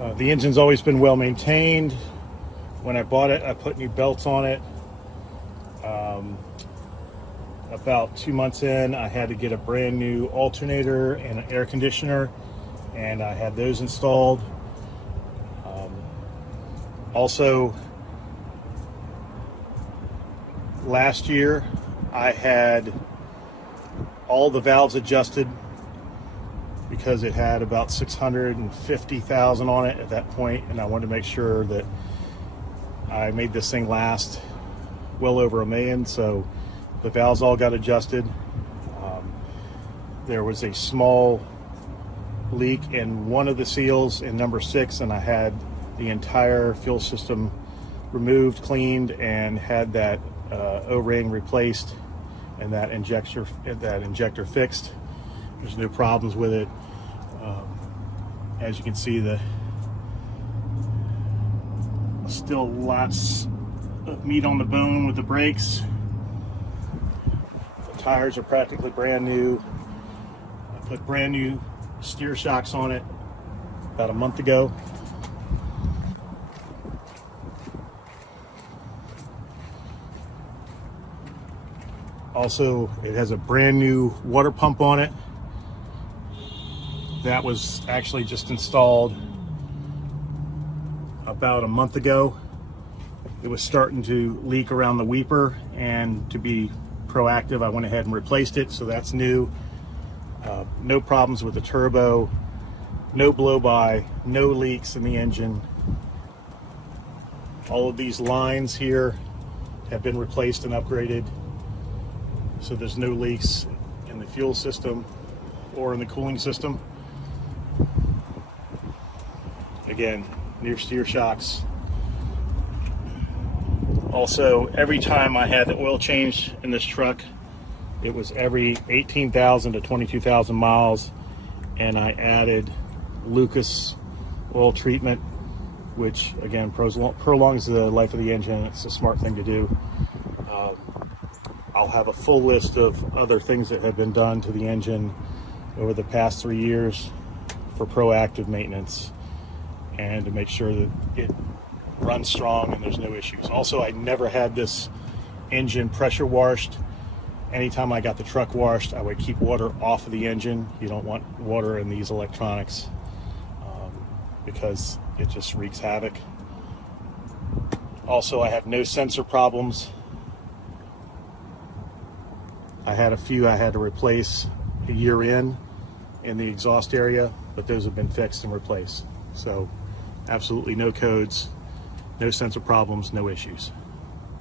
The engine's always been well maintained. When I bought it, I put new belts on it. About 2 months in, I had to get a brand new alternator and an air conditioner, and I had those installed. Also, last year I had all the valves adjusted because it had about 650,000 on it at that point, and I wanted to make sure that I made this thing last well over $1 million. So the valves all got adjusted. There was a small leak in one of the seals in number 6, and I had the entire fuel system removed, cleaned, and had that O-ring replaced and that injector fixed. There's no problems with it. As you can see, still lots of meat on the bone with the brakes. The tires are practically brand new. I put brand new steer shocks on it about a month ago. Also, it has a brand new water pump on it. That was actually just installed about a month ago. It was starting to leak around the weeper, and to be proactive, I went ahead and replaced it, so that's new. No problems with the turbo, no blow-by, no leaks in the engine. All of these lines here have been replaced and upgraded, so there's no leaks in the fuel system or in the cooling system. Again, new steer shocks. Also, every time I had the oil change in this truck, it was every 18,000 to 22,000 miles, and I added Lucas oil treatment, which again prolongs the life of the engine. It's a smart thing to do. I'll have a full list of other things that have been done to the engine over the past 3 years for proactive maintenance and to make sure that it runs strong and there's no issues. Also, I never had this engine pressure washed. Anytime I got the truck washed, I would keep water off of the engine. You don't want water in these electronics because it just wreaks havoc. Also, I have no sensor problems. I had a few I had to replace a year in the exhaust area, but those have been fixed and replaced. So absolutely no codes, no sensor problems, no issues.